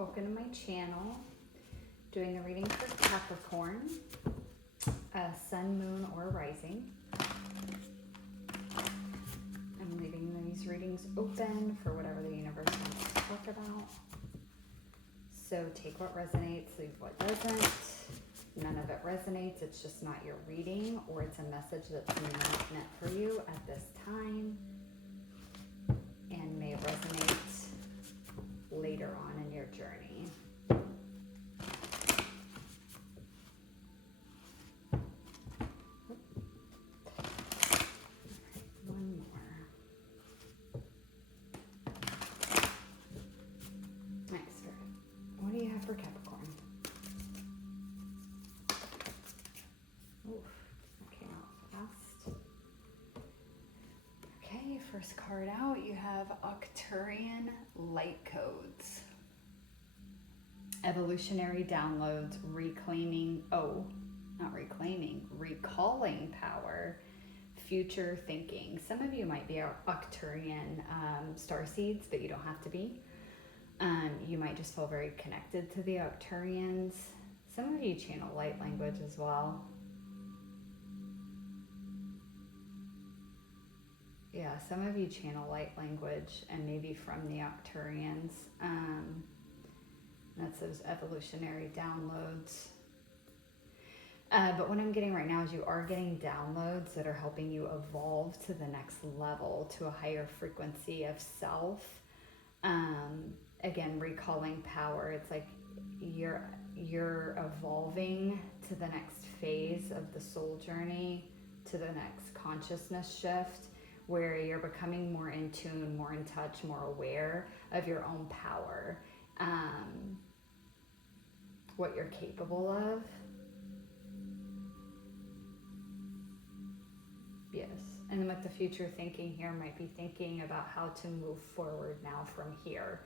Welcome to my channel. Doing a reading for Capricorn, Sun, Moon, or Rising. I'm leaving these readings open for whatever the universe wants to talk about. So take what resonates, leave what doesn't. None of it resonates. It's just not your reading, or it's a message that's not meant for you at this time and may resonate later on in your journey. One more. Nice, Spirit. What do you have for Capricorn? Oof, that came out fast. Okay, first card out, you have Arcturian Light Codes. Evolutionary downloads, recalling power, future thinking. Some of you might be Arcturian starseeds, but you don't have to be. You might just feel very connected to the Arcturians. Some of you channel light language as well. Yeah, some of you channel light language and maybe from the Arcturians. That's those evolutionary downloads. But what I'm getting right now is you are getting downloads that are helping you evolve to the next level, to a higher frequency of self. Again, recalling power. It's like you're evolving to the next phase of the soul journey, to the next consciousness shift, where you're becoming more in tune, more in touch, more aware of your own power, what you're capable of. Yes, and with the future thinking here, might be thinking about how to move forward now from here.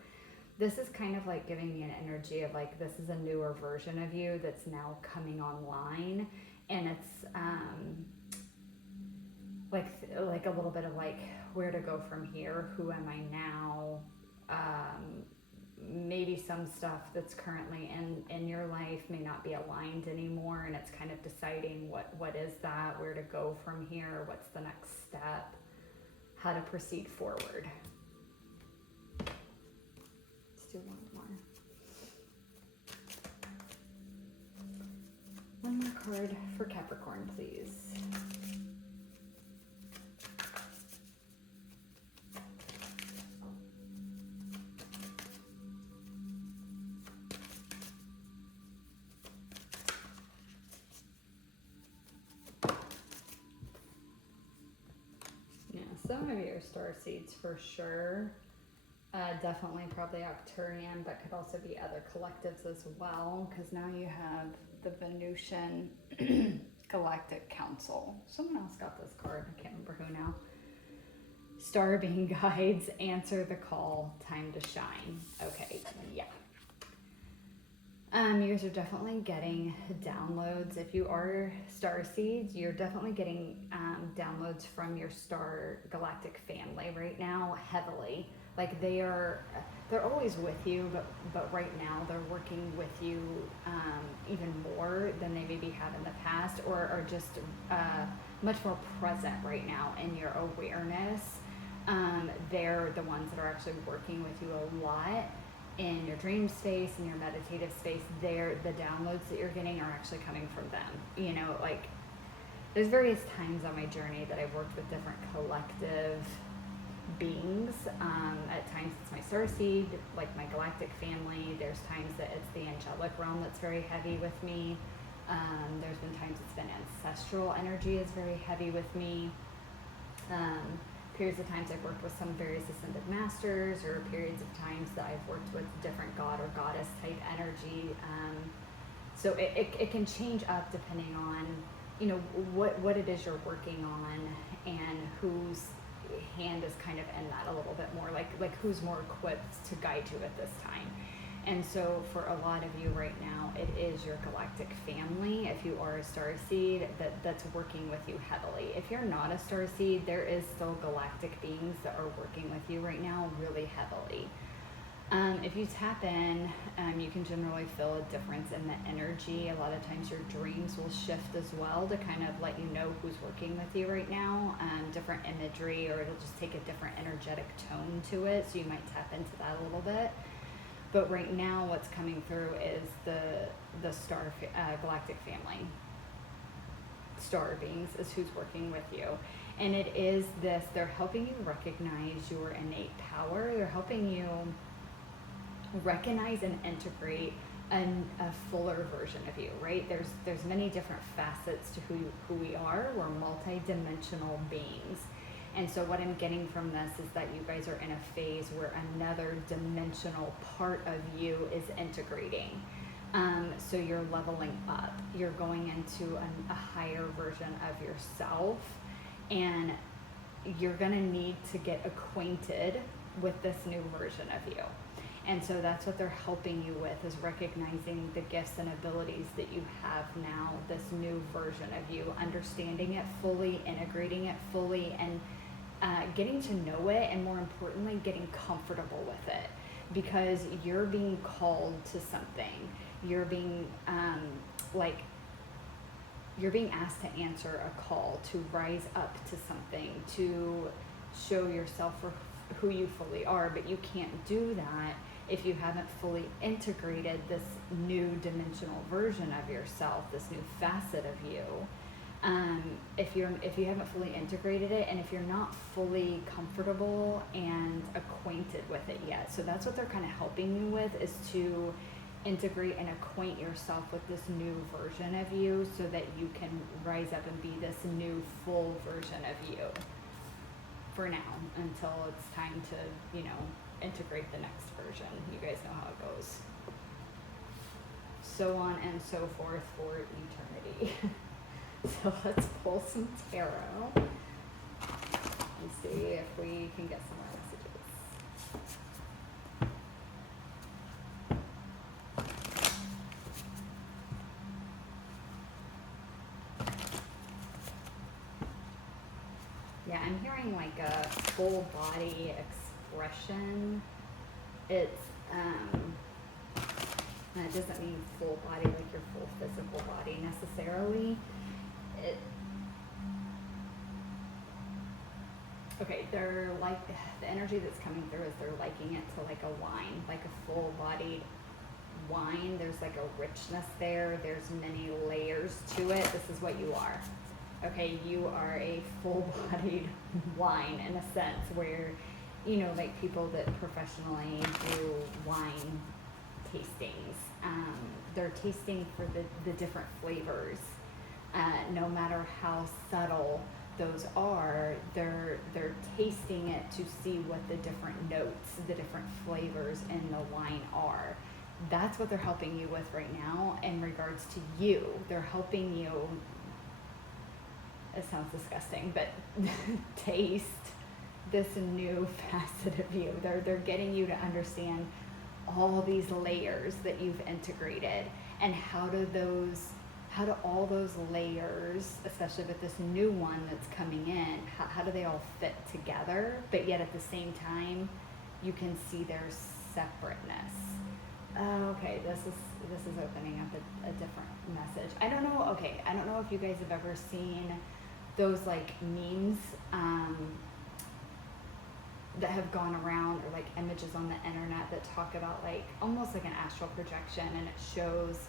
This is kind of like giving me an energy of like, this is a newer version of you that's now coming online, and it's like a little bit of like where to go from here, who am I now, maybe some stuff that's currently in your life may not be aligned anymore, and it's kind of deciding what is that, where to go from here, what's the next step, how to proceed forward. Let's do one more. One more card for Capricorn, please. Some of you are starseeds for sure. Definitely probably Arcturian, but could also be other collectives as well, because now you have the Venusian Galactic Council. Someone else got this card, I can't remember who now. Star being guides, answer the call, time to shine. Okay, yeah. You guys are definitely getting downloads. If you are starseeds, you're definitely getting downloads from your star galactic family right now, heavily. Like they're always with you, but right now they're working with you even more than they maybe have in the past, or are just much more present right now in your awareness. They're the ones that are actually working with you a lot in your dream space, in your meditative space. The downloads that you're getting are actually coming from them. You know, like there's various times on my journey that I've worked with different collective beings. At times it's my starseed, like my galactic family. There's times that it's the angelic realm that's very heavy with me. There's been times it's been ancestral energy is very heavy with me. Periods of times I've worked with some various ascended masters, or periods of times that I've worked with different god or goddess type energy. So it can change up depending on, you know, what it is you're working on and whose hand is kind of in that a little bit more, like who's more equipped to guide you at this time. And so for a lot of you right now, it is your galactic family. If you are a starseed, that's working with you heavily. If you're not a starseed, there is still galactic beings that are working with you right now really heavily. If you tap in, you can generally feel a difference in the energy. A lot of times your dreams will shift as well to kind of let you know who's working with you right now. Different imagery, or it'll just take a different energetic tone to it. So you might tap into that a little bit. But right now what's coming through is the star, galactic family. Star beings is who's working with you. And it is this, they're helping you recognize your innate power. They're helping you recognize and integrate a fuller version of you, right? There's many different facets to who we are. We're multi-dimensional beings. And so what I'm getting from this is that you guys are in a phase where another dimensional part of you is integrating. So you're leveling up. You're going into a higher version of yourself, and you're gonna need to get acquainted with this new version of you. And so that's what they're helping you with, is recognizing the gifts and abilities that you have now, this new version of you, understanding it fully, integrating it fully, and getting to know it, and more importantly, getting comfortable with it, because you're being called to something. You're being you're being asked to answer a call, to rise up to something, to show yourself for who you fully are. But you can't do that if you haven't fully integrated this new dimensional version of yourself, this new facet of you. If you haven't fully integrated it, and if you're not fully comfortable and acquainted with it yet. So that's what they're kind of helping you with, is to integrate and acquaint yourself with this new version of you, so that you can rise up and be this new full version of you for now, until it's time to, integrate the next version. You guys know how it goes. So on and so forth for eternity. So let's pull some tarot and see if we can get some more messages. Yeah, I'm hearing like a full body expression. It's and it doesn't mean full body like your full physical body necessarily. Okay, they're like, the energy that's coming through is they're liking it to like a wine, like a full-bodied wine. There's like a richness there. There's many layers to it. This is what you are. Okay, you are a full-bodied wine in a sense, where, like people that professionally do wine tastings, they're tasting for the different flavors. No matter how subtle those are, they're tasting it to see what the different notes, the different flavors in the wine are. That's what they're helping you with right now in regards to you. They're helping you, it sounds disgusting, but taste this new facet of you. They're getting you to understand all these layers that you've integrated, and how do all those layers, especially with this new one that's coming in, how do they all fit together, but yet at the same time you can see their separateness. Okay, this is opening up a different message. I don't know if you guys have ever seen those like memes that have gone around, or like images on the internet that talk about like almost like an astral projection, and it shows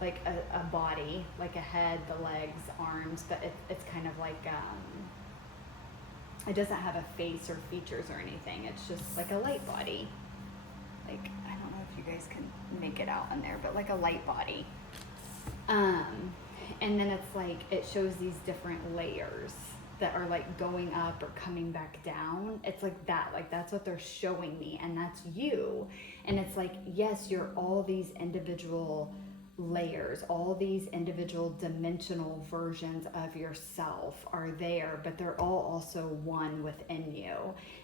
like a body, like a head, the legs, arms, but it's kind of like it doesn't have a face or features or anything. It's just like a light body. Like, I don't know if you guys can make it out in there, but like a light body. And then it's like, it shows these different layers that are like going up or coming back down. It's like that, like that's what they're showing me, and that's you. And it's like, yes, you're all these individual layers, all these individual dimensional versions of yourself are there, but they're all also one within you.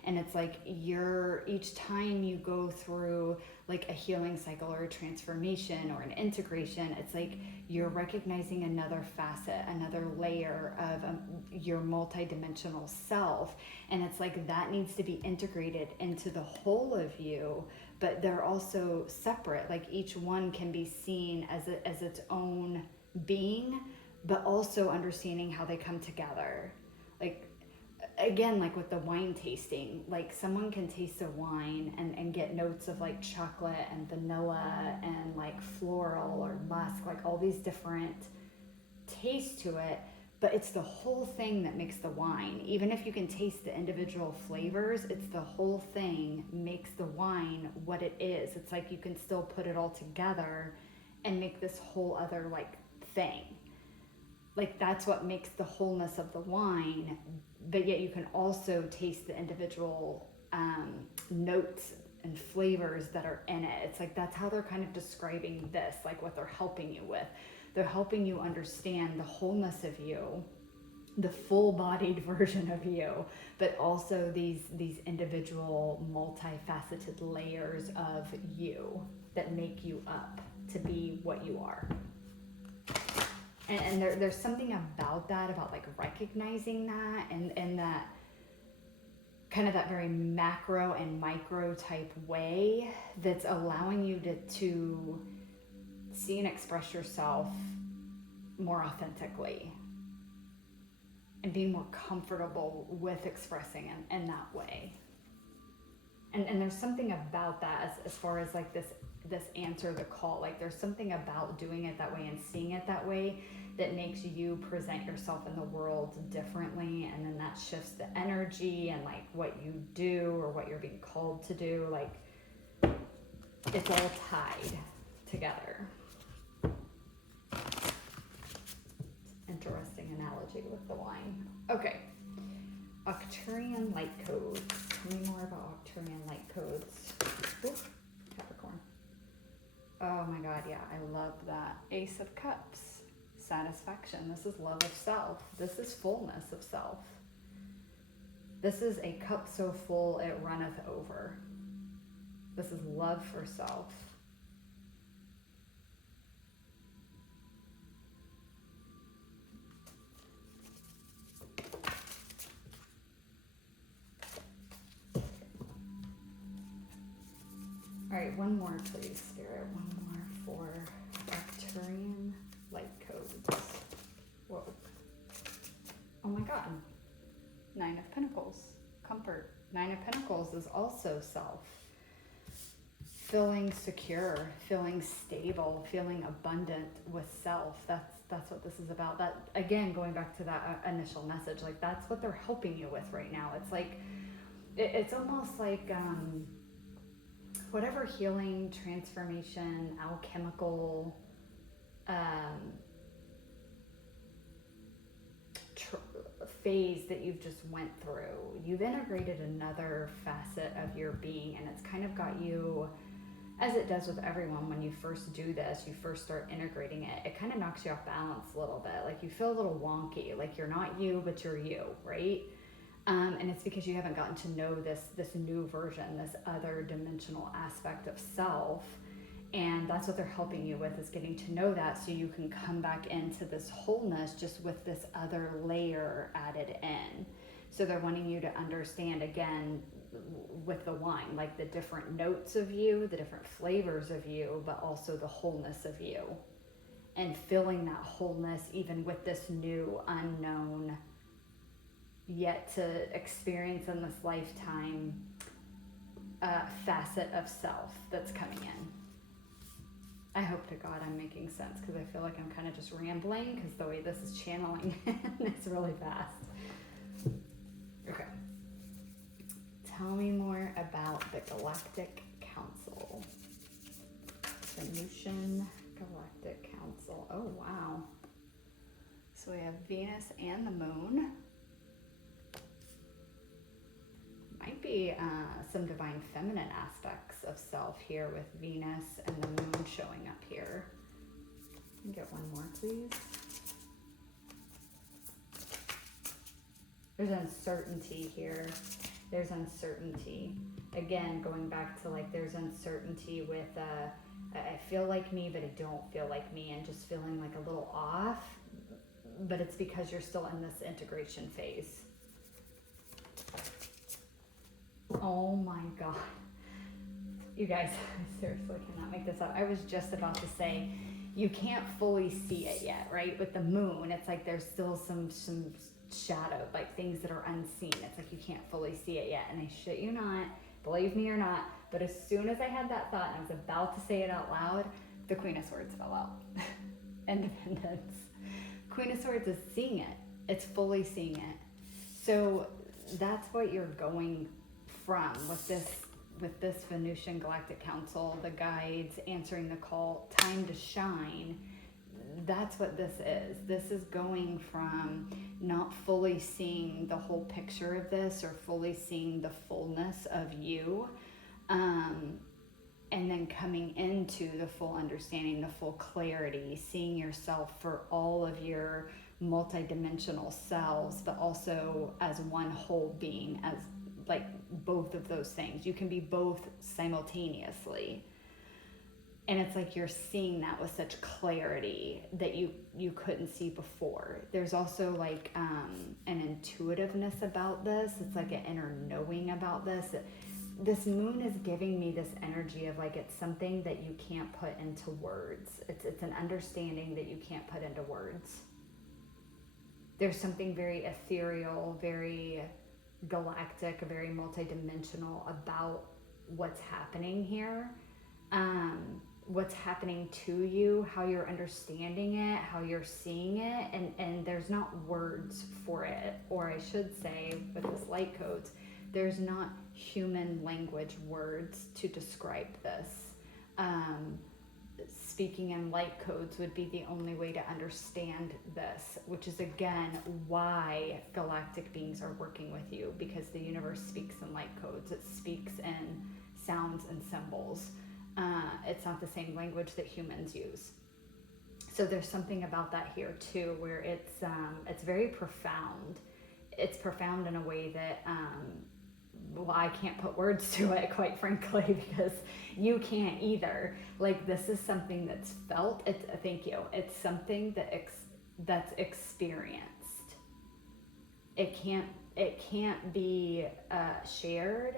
And it's like each time you go through like a healing cycle or a transformation or an integration, it's like you're recognizing another facet, another layer of your multidimensional self. And it's like that needs to be integrated into the whole of you but they're also separate. Like each one can be seen as its own being, but also understanding how they come together. Like, again, like with the wine tasting, like someone can taste a wine and get notes of like chocolate and vanilla and like floral or musk, like all these different tastes to it, but it's the whole thing that makes the wine. Even if you can taste the individual flavors, it's the whole thing makes the wine what it is. It's like you can still put it all together and make this whole other like thing. Like that's what makes the wholeness of the wine, but yet you can also taste the individual notes and flavors that are in it. It's like that's how they're kind of describing this, like what they're helping you with. They're helping you understand the wholeness of you, the full-bodied version of you, but also these individual multifaceted layers of you that make you up to be what you are. And there's something about that, about like recognizing that and that kind of that very macro and micro type way that's allowing you to see and express yourself more authentically and being more comfortable with expressing in that way. And there's something about that as far as like this answer the call. Like there's something about doing it that way and seeing it that way that makes you present yourself in the world differently, and then that shifts the energy and like what you do or what you're being called to do. Like it's all tied together. Interesting analogy with the wine. Okay, Arcturian light codes. Tell me more about Arcturian light codes. Ooh, Capricorn. Oh my God, yeah, I love that. Ace of Cups. Satisfaction. This is love of self. This is fullness of self. This is a cup so full it runneth over. This is love for self. All right, one more please, Spirit. One more for Arcturian light codes. Whoa. Oh my God. 9 of Pentacles. Comfort. 9 of Pentacles is also self. Feeling secure, feeling stable, feeling abundant with self. That's what this is about. That, again, going back to that initial message, like that's what they're helping you with right now. It's like, it's almost like whatever healing, transformation, alchemical, phase that you've just went through, you've integrated another facet of your being, and it's kind of got you, as it does with everyone when you first do this, you first start integrating it, it kind of knocks you off balance a little bit. Like you feel a little wonky, like you're not you, but you're you, right? And it's because you haven't gotten to know this new version, this other dimensional aspect of self. And that's what they're helping you with, is getting to know that so you can come back into this wholeness just with this other layer added in. So they're wanting you to understand, again, with the wine, like the different notes of you, the different flavors of you, but also the wholeness of you. And filling that wholeness even with this new, unknown, yet to experience in this lifetime facet of self that's coming in. I hope to God I'm making sense, because I feel like I'm kind of just rambling because the way this is channeling it's really fast. Okay. Tell me more about the Galactic Council. Venusian Galactic Council. Oh, wow. So we have Venus and the Moon. Might be some divine feminine aspects of self here with Venus and the Moon showing up here. Can you get one more, please? There's uncertainty here. There's uncertainty. Again, going back to like there's uncertainty with I feel like me, but I don't feel like me, and just feeling like a little off. But it's because you're still in this integration phase. Oh my God. You guys, I seriously cannot make this up. I was just about to say, you can't fully see it yet, right? With the moon, it's like there's still some shadow, like things that are unseen. It's like you can't fully see it yet. And I shit you not, believe me or not, but as soon as I had that thought and I was about to say it out loud, the Queen of Swords fell out. Independence. Queen of Swords is seeing it. It's fully seeing it. So that's what you're going from with this Venusian Galactic Council, the guides, answering the call, time to shine. That's what this is. This is going from not fully seeing the whole picture of this or fully seeing the fullness of you, and then coming into the full understanding, the full clarity, seeing yourself for all of your multidimensional selves, but also as one whole being, as like both of those things. You can be both simultaneously. And it's like you're seeing that with such clarity that you couldn't see before. There's also like an intuitiveness about this. It's like an inner knowing about this. This moon is giving me this energy of like it's something that you can't put into words. It's an understanding that you can't put into words. There's something very ethereal, very galactic, very multidimensional about what's happening here. What's happening to you, how you're understanding it, how you're seeing it, and there's not words for it, or I should say with this light codes, there's not human language words to describe this. Speaking in light codes would be the only way to understand this, which is again why galactic beings are working with you, because the universe speaks in light codes. It speaks in sounds and symbols. It's not the same language that humans use. So there's something about that here too, where it's very profound. It's profound in a way that, well, I can't put words to it, quite frankly, because you can't either. Like, this is something that's felt. Thank you. It's something that's experienced. It can't be shared.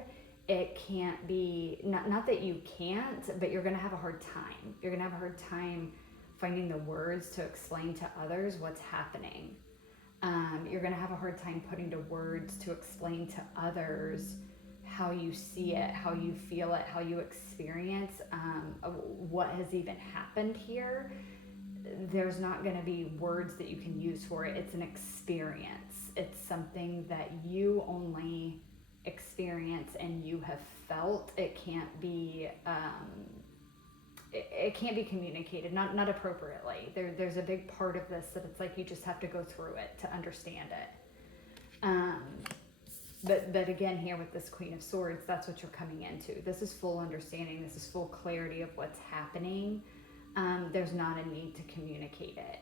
It can't be, not that you can't, but you're going to have a hard time. You're going to have a hard time finding the words to explain to others what's happening. You're going to have a hard time putting to words to explain to others how you see it, how you feel it, how you experience what has even happened here. There's not going to be words that you can use for it. It's an experience. It's something that you only experience and you have felt. It can't be it can't be communicated, not appropriately. There's a big part of this that it's like you just have to go through it to understand it. But again, here with this Queen of Swords, that's what you're coming into. This is full understanding. This is full clarity of what's happening. There's not a need to communicate it.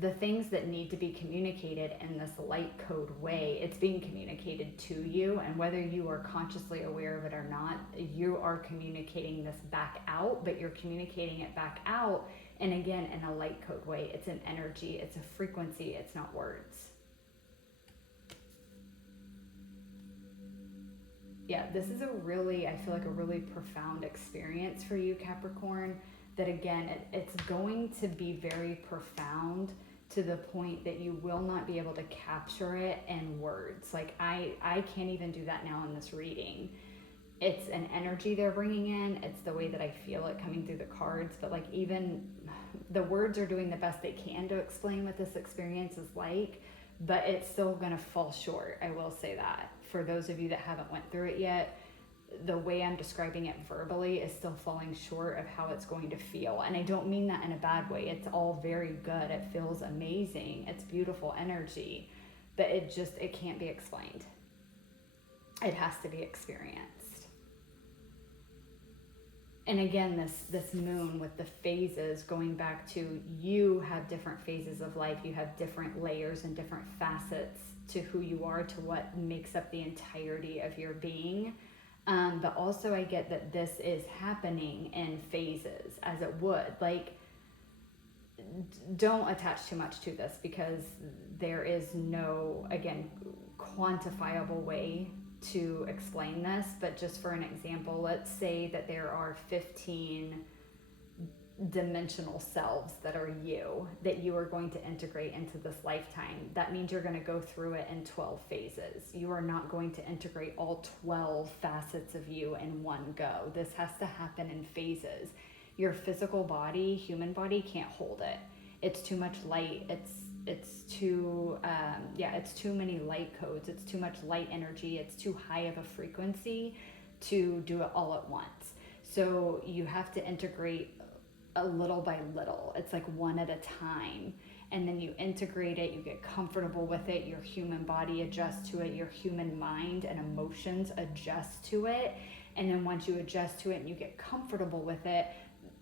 The things that need to be communicated in this light code way, it's being communicated to you, and whether you are consciously aware of it or not, you are communicating this back out, but you're communicating it back out, and again, in a light code way. It's an energy, it's a frequency, it's not words. Yeah, this is I feel like a really profound experience for you, Capricorn. That again, it's going to be very profound to the point that you will not be able to capture it in words. Like I can't even do that now in this reading. It's an energy they're bringing in. It's the way that I feel it coming through the cards. But like even the words are doing the best they can to explain what this experience is like, but it's still going to fall short. I will say that. For those of you that haven't went through it yet, the way I'm describing it verbally is still falling short of how it's going to feel. And I don't mean that in a bad way. It's all very good. It feels amazing. It's beautiful energy, but it can't be explained. It has to be experienced. And again, this moon with the phases, going back to, you have different phases of life. You have different layers and different facets to who you are, to what makes up the entirety of your being. But also I get that this is happening in phases, as it would. Like, don't attach too much to this, because there is no, again, quantifiable way to explain this, but just for an example, let's say that there are 15 dimensional selves that are you, that you are going to integrate into this lifetime. That means you're going to go through it in 12 phases. You are not going to integrate all 12 facets of you in one go. This has to happen in phases. Your physical body, human body, can't hold it. It's too much light. It's too it's too many light codes. It's too much light energy. It's too high of a frequency to do it all at once. So you have to integrate a little by little. It's like one at a time, and then you integrate it, you get comfortable with it, your human body adjusts to it, your human mind and emotions adjust to it, and then once you adjust to it and you get comfortable with it,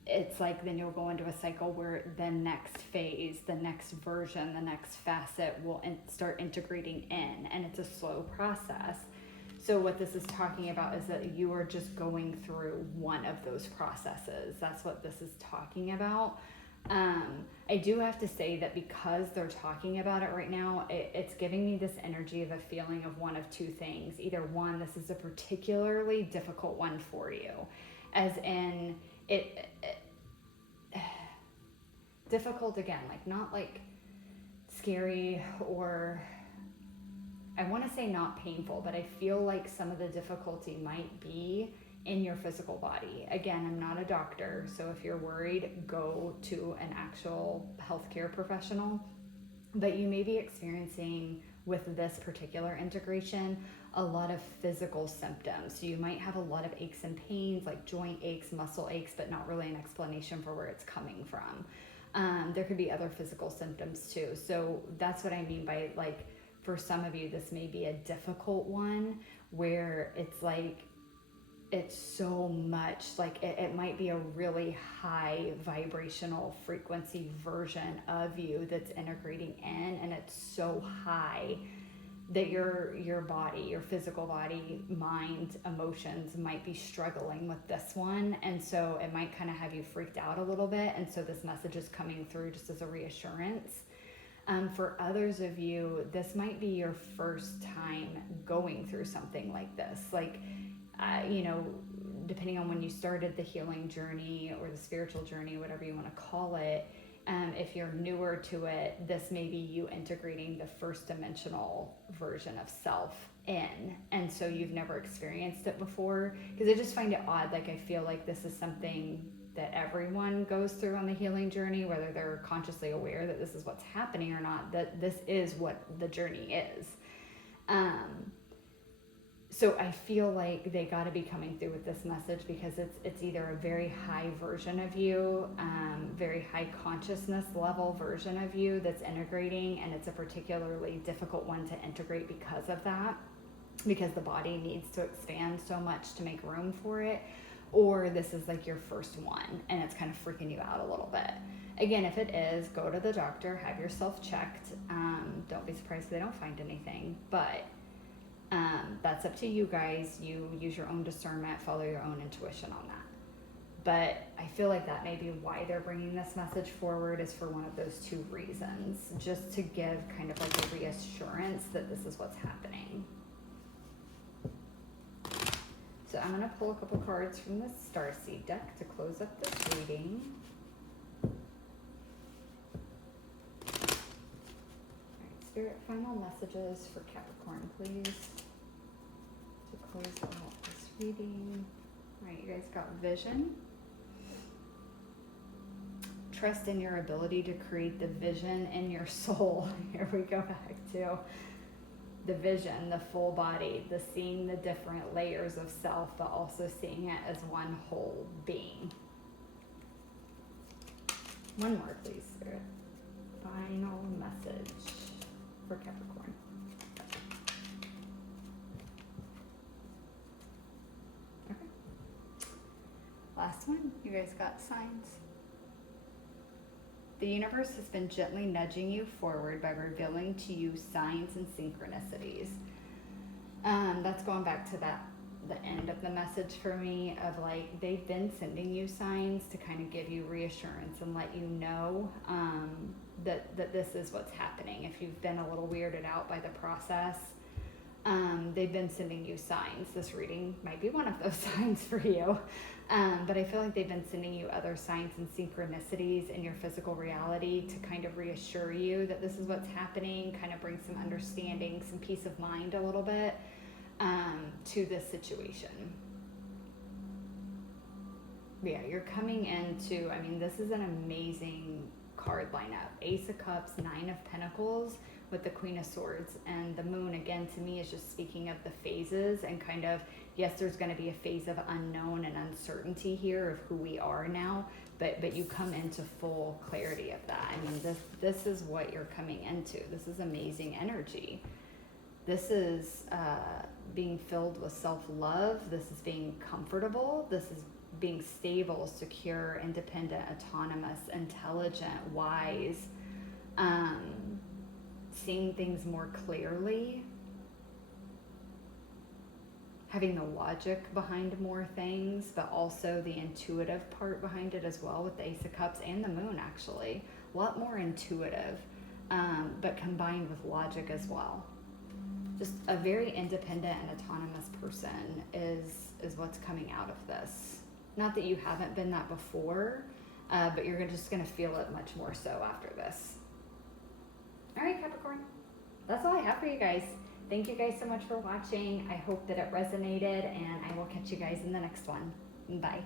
it's like then you'll go into a cycle where the next phase, the next version, the next facet will start integrating in, and it's a slow process. So what this is talking about is that you are just going through one of those processes. That's what this is talking about. I do have to say that because they're talking about it right now, it's giving me this energy of a feeling of one of two things. Either one, this is a particularly difficult one for you, as in difficult again, like not like scary, or I want to say not painful, but I feel like some of the difficulty might be in your physical body. Again, I'm not a doctor, so if you're worried, go to an actual healthcare professional. But you may be experiencing with this particular integration a lot of physical symptoms. So you might have a lot of aches and pains, like joint aches, muscle aches, but not really an explanation for where it's coming from. There could be other physical symptoms too. So that's what I mean by, like, for some of you, this may be a difficult one where it's like, it's so much, like it might be a really high vibrational frequency version of you that's integrating in, and it's so high that your body, your physical body, mind, emotions might be struggling with this one. And so it might kind of have you freaked out a little bit. And so this message is coming through just as a reassurance. For others of you, this might be your first time going through something like this. Like, depending on when you started the healing journey or the spiritual journey, whatever you want to call it, if you're newer to it, this may be you integrating the first dimensional version of self in. And so you've never experienced it before. Because I just find it odd. Like, I feel like this is something that everyone goes through on the healing journey, whether they're consciously aware that this is what's happening or not, that this is what the journey is. So I feel like they got to be coming through with this message because it's either a very high version of you, very high consciousness level version of you that's integrating, and it's a particularly difficult one to integrate because of that, because the body needs to expand so much to make room for it. Or this is like your first one and it's kind of freaking you out a little bit. Again, if it is, go to the doctor, have yourself checked. Don't be surprised if they don't find anything, but that's up to you guys. You use your own discernment, follow your own intuition on that. But I feel like that may be why they're bringing this message forward, is for one of those two reasons, just to give kind of like a reassurance that this is what's happening. So I'm going to pull a couple cards from the Starseed deck to close up this reading. Alright, Spirit, final messages for Capricorn, please, to close out this reading. Alright, you guys got vision. Trust in your ability to create the vision in your soul. Here we go back to the vision, the full body, the seeing the different layers of self, but also seeing it as one whole being. One more, please, Spirit. Final message for Capricorn. Okay. Last one. You guys got signs? The universe has been gently nudging you forward by revealing to you signs and synchronicities. That's going back to the end of the message for me, of like, they've been sending you signs to kind of give you reassurance and let you know that this is what's happening. If you've been a little weirded out by the process, They've been sending you signs. This reading might be one of those signs for you. But I feel like they've been sending you other signs and synchronicities in your physical reality to kind of reassure you that this is what's happening, kind of bring some understanding, some peace of mind a little bit to this situation. Yeah, you're coming into, I mean, this is an amazing card lineup. Ace of Cups, Nine of Pentacles with the Queen of Swords, and the Moon, again, to me is just speaking of the phases and kind of, yes, there's going to be a phase of unknown and uncertainty here of who we are now, but you come into full clarity of that. I mean, this is what you're coming into. This is amazing energy. This is being filled with self-love. This is being comfortable. This is being stable, secure, independent, autonomous, intelligent, wise, seeing things more clearly, having the logic behind more things, but also the intuitive part behind it as well with the Ace of Cups and the Moon, actually. A lot more intuitive, but combined with logic as well. Just a very independent and autonomous person is what's coming out of this. Not that you haven't been that before, but you're just going to feel it much more so after this. All right, Capricorn. That's all I have for you guys. Thank you guys so much for watching. I hope that it resonated, and I will catch you guys in the next one. Bye.